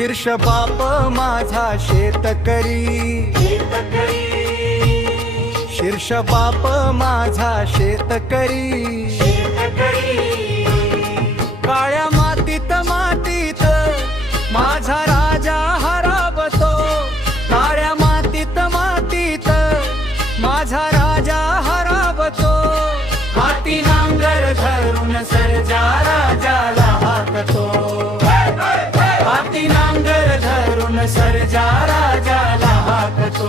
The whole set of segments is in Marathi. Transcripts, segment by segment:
शीर्ष बाप माझा शेतकरी, शीर्ष बाप माझा शेतकरी, काळ्या मातीत मातीत माझा राजा हरावतो, काळ्या मातीत मातीत माझा राजा हरावतो, हाती नांगर धरून सर्जा राजाला हाकतो, हाती नांगर धरून सर्जा राजाला हाकतो.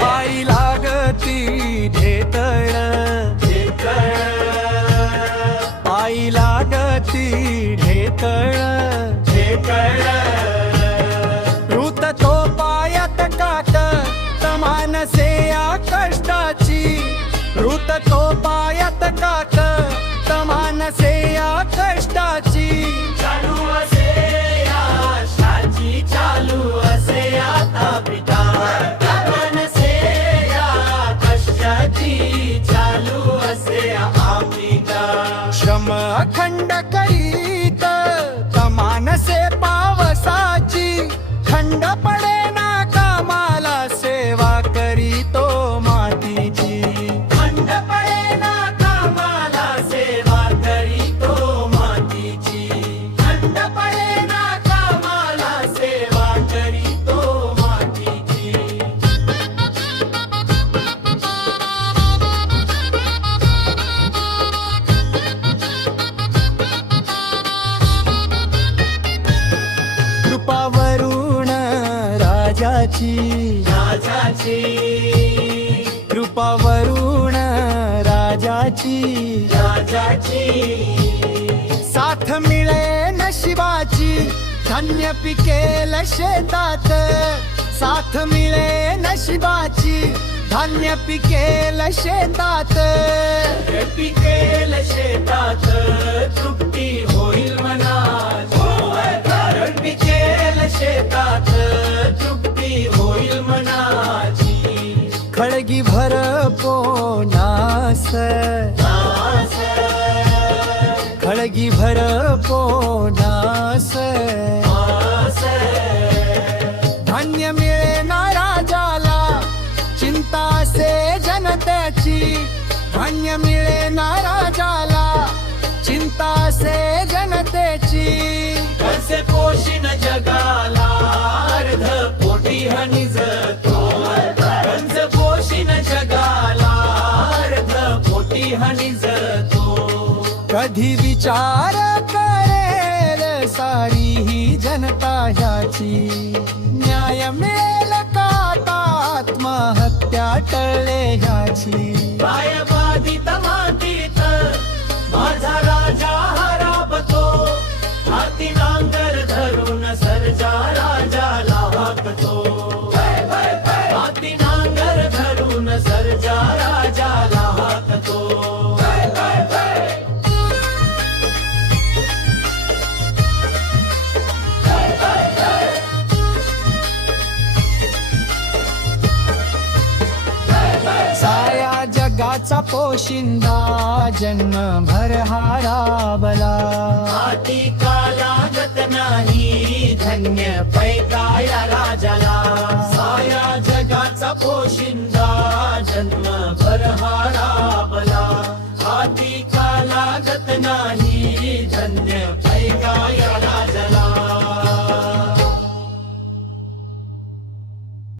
पायी लागती ढेकळ, पायी लागती ढेकळ, ऋत तो पायात काट तमानसे या कष्टाची, ऋत तो पायात काट तमानसे या कष्टाची, चालू असे आशाची, चालू असे आता पिता तमानसे या कष्टाची, चालू असे आपिता. श्रम अखंड करीत तमानसे पावसाची, खंड पडे ना कामाला सेवा करीतो मातीची, खंड पडे ना कामाला सेवा करीतो मातीची, खंड पडे ना कामाला सेवा करीतो मातीची. कृपावरून राजाची, राजाची, कृपावरून राजाची, राजाची, साथ मिळे नशिबाची, धान्य पिकेल शेतात, साथ मिळे नशिबाची, धान्य पिकेल शेतात, पिकेल शेतात, तृप्ती होईल मनात, पिकेल शेतात, तृप्ती होईल मनाची. खळगी भर पोनास, खळगी भर पोनास, धान्य मिळे ना राजाला, चिंता से जनतेची, धान्य मिळे ना राजाला, चिंता से जनतेची. कसे पोषण जगाला अर्ध पोटी हनिजतो, कंस पोषण जगाला अर्ध पोटी हनिजतो. कधी विचार करेल सारी ही जनता ह्याची, न्याय मिळेल का आत्महत्या टळले ह्याची. पाय बाधित मातीत माझा राजा हरावतो, हाती नांगर धरून सर्जा राजाला हाकतो, हाती नांगर धरून सर्जा राजाला हाकतो. साया जगाचा पोशिंदा जन्मभर हारावला, हाती का लागत नाही धन्य पैकाया